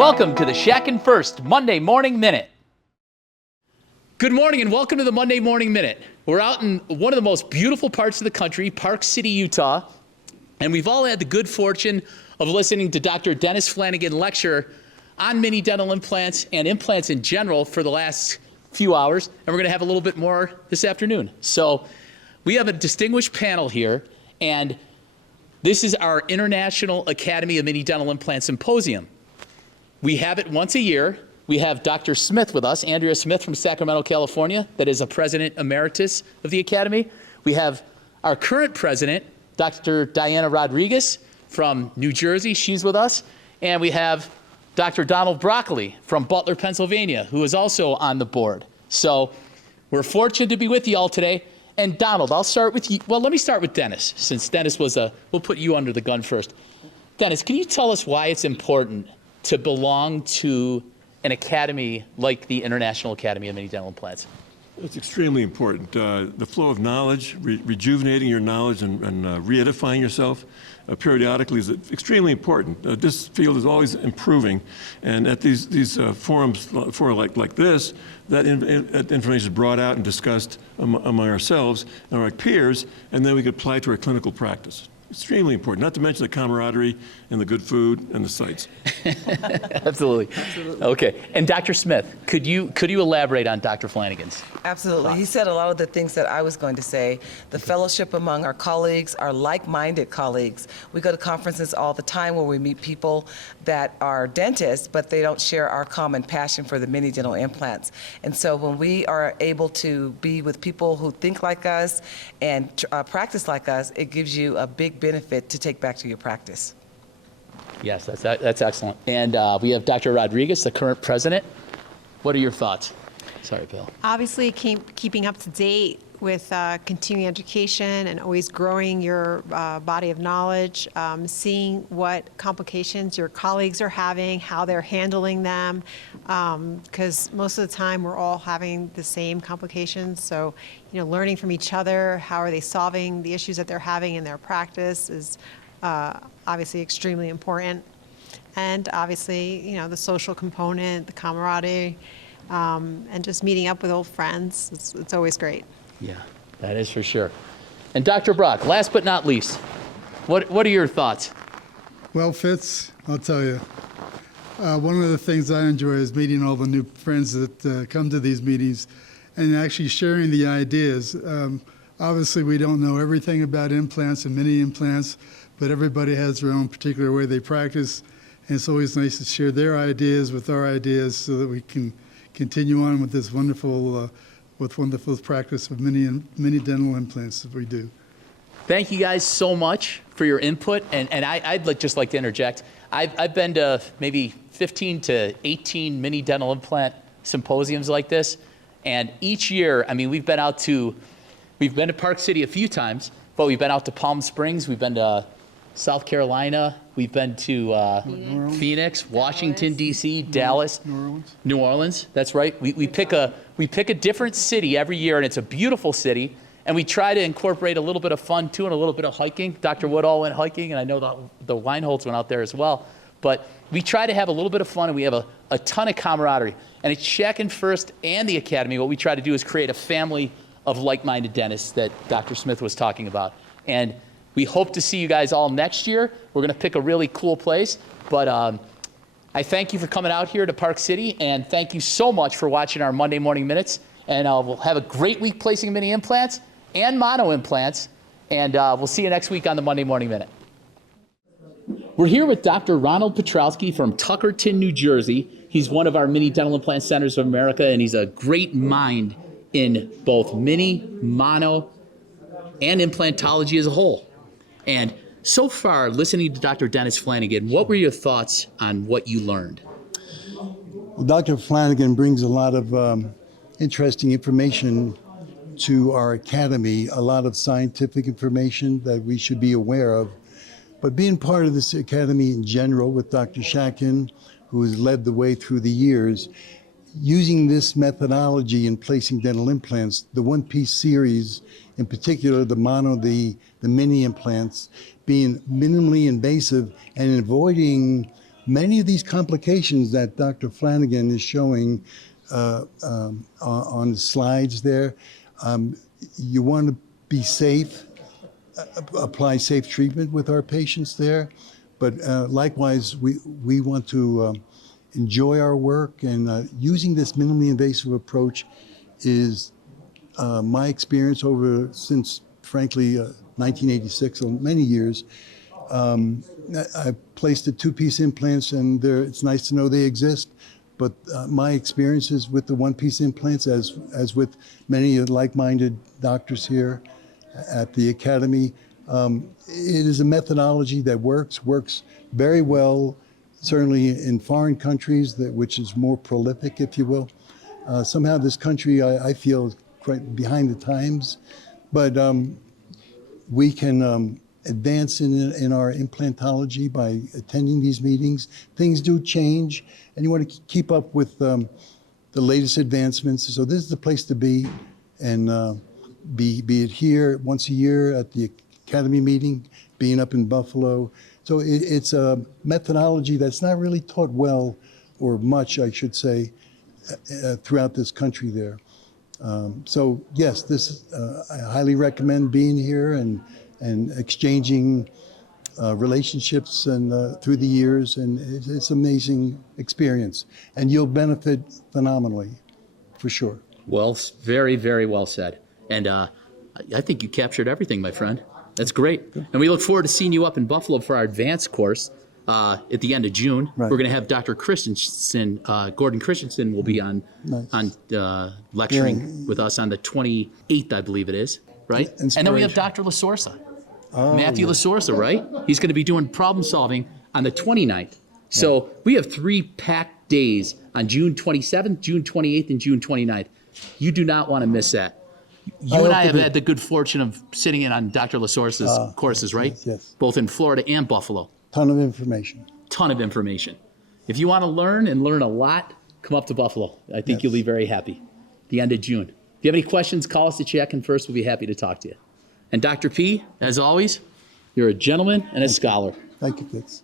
welcome to the Shatkin First Monday Morning Minute. Good morning and welcome to the Monday Morning Minute. We're out in one of the most beautiful parts of the country, Park City, Utah, and we've all had the good fortune of listening to Dr. Dennis Flanagan lecture on mini dental implants and implants in general for the last few hours, and we're going to have a little bit more this afternoon. So we have a distinguished panel here, and this is our International Academy of Mini Dental Implant Symposium. We have it once a year. We have Dr. Smith with us, Andrea Smith from Sacramento, California, that is a president emeritus of the Academy. We have our current president, Dr. Diana Rodriguez from New Jersey. She's with us. And we have Dr. Donald Brockley from Butler, Pennsylvania, who is also on the board. So we're fortunate to be with you all today. And Donald, I'll start with you. Well, let me start with Dennis, since Dennis was we'll put you under the gun first. Dennis, can you tell us why it's important to belong to an academy like the International Academy of Mini Dental Implants? It's extremely important. The flow of knowledge, rejuvenating your knowledge and re-edifying yourself periodically is extremely important. This field is always improving, and at these forums like this, that information is brought out and discussed among ourselves and our peers, and then we can apply it to our clinical practice. Extremely important, not to mention the camaraderie and the good food and the sights. Absolutely. Okay, and Dr. Smith, could you elaborate on Dr. Flanagan's? Absolutely. He said a lot of the things that I was going to say. The fellowship among our colleagues, our like-minded colleagues. We go to conferences all the time where we meet people that are dentists, but they don't share our common passion for the mini dental implants. And so when we are able to be with people who think like us and practice like us, it gives you a big benefit to take back to your practice. Yes, that's excellent. And we have Dr. Rodriguez, the current president. What are your thoughts? Sorry, Bill. Obviously, keeping up to date with continuing education and always growing your body of knowledge, seeing what complications your colleagues are having, how they're handling them, because most of the time we're all having the same complications. So, learning from each other, how are they solving the issues that they're having in their practice is obviously extremely important. And obviously, the social component, the camaraderie, and just meeting up with old friends, it's always great. Yeah, that is for sure. And Dr. Brock, last but not least, what are your thoughts? Well, Fitz, I'll tell you, one of the things I enjoy is meeting all the new friends that come to these meetings and actually sharing the ideas. Obviously, we don't know everything about implants and mini implants, but everybody has their own particular way they practice, and it's always nice to share their ideas with our ideas so that we can continue on with this wonderful practice of mini dental implants that we do. Thank you guys so much for your input, and I'd just like to interject. I've been to maybe 15 to 18 mini dental implant symposiums like this, and each year, we've been to Park City a few times, but we've been out to Palm Springs, we've been to South Carolina, we've been to Phoenix, Washington, D.C., Dallas, New Orleans. That's right. We pick a different city every year, and it's a beautiful city, and we try to incorporate a little bit of fun too and a little bit of hiking. Dr. Woodall went hiking, and I know the Weinholz went out there as well. But we try to have a little bit of fun, and we have a ton of camaraderie. And at Shatkin First and the Academy, what we try to do is create a family of like-minded dentists that Dr. Smith was talking about. And we hope to see you guys all next year. We're going to pick a really cool place. But I thank you for coming out here to Park City, and thank you so much for watching our Monday Morning Minutes. And we'll have a great week placing mini implants and mono implants. And we'll see you next week on the Monday Morning Minute. We're here with Dr. Ronald Petrosky from Tuckerton, New Jersey. He's one of our Mini Dental Implant Centers of America, and he's a great mind in both mini, mono, and implantology as a whole. And so far, listening to Dr. Dennis Flanagan, what were your thoughts on what you learned? Well, Dr. Flanagan brings a lot of interesting information to our academy, a lot of scientific information that we should be aware of. But being part of this academy in general with Dr. Shatkin, who has led the way through the years, using this methodology in placing dental implants, the one-piece series, in particular the mono, the mini implants, being minimally invasive and avoiding many of these complications that Dr. Flanagan is showing on the slides there, you want to be safe, apply safe treatment with our patients there. But likewise, we want to enjoy our work, and using this minimally invasive approach is my experience since, frankly, 1986, so many years. I placed the two-piece implants, and it's nice to know they exist. But my experiences with the one-piece implants, as with many like-minded doctors here at the Academy, it is a methodology that works very well, certainly in foreign countries, which is more prolific, if you will. Somehow this country, I feel, is quite behind the times, but we can advance in our implantology by attending these meetings. Things do change, and you want to keep up with the latest advancements. So this is the place to be, and be it here once a year at the Academy meeting, being up in Buffalo. So it's a methodology that's not really taught well, or much, I should say, throughout this country there. So yes, I highly recommend being here and exchanging relationships and through the years, and it's an amazing experience, and you'll benefit phenomenally, for sure. Well, very, very well said. And I think you captured everything, my friend. That's great. Good. And we look forward to seeing you up in Buffalo for our advanced course at the end of June. Right. We're going to have Dr. Christensen, Gordon Christensen will be on lecturing with us on the 28th, I believe it is, right? And then we have Dr. Lasorsa. Matthew Lasorsa, right? He's going to be doing problem solving on the 29th. So we have 3 packed days on June 27th, June 28th, and June 29th. You do not want to miss that. You and I have had the good fortune of sitting in on Dr. Lasorsa's courses, right? Yes. Both in Florida and Buffalo. Ton of information. Ton of information. If you want to learn and learn a lot, come up to Buffalo. I think you'll be very happy. The end of June. If you have any questions, call us at Shatkin first. We'll be happy to talk to you. And Dr. P, as always, you're a gentleman and a scholar. Thank you, Fitz.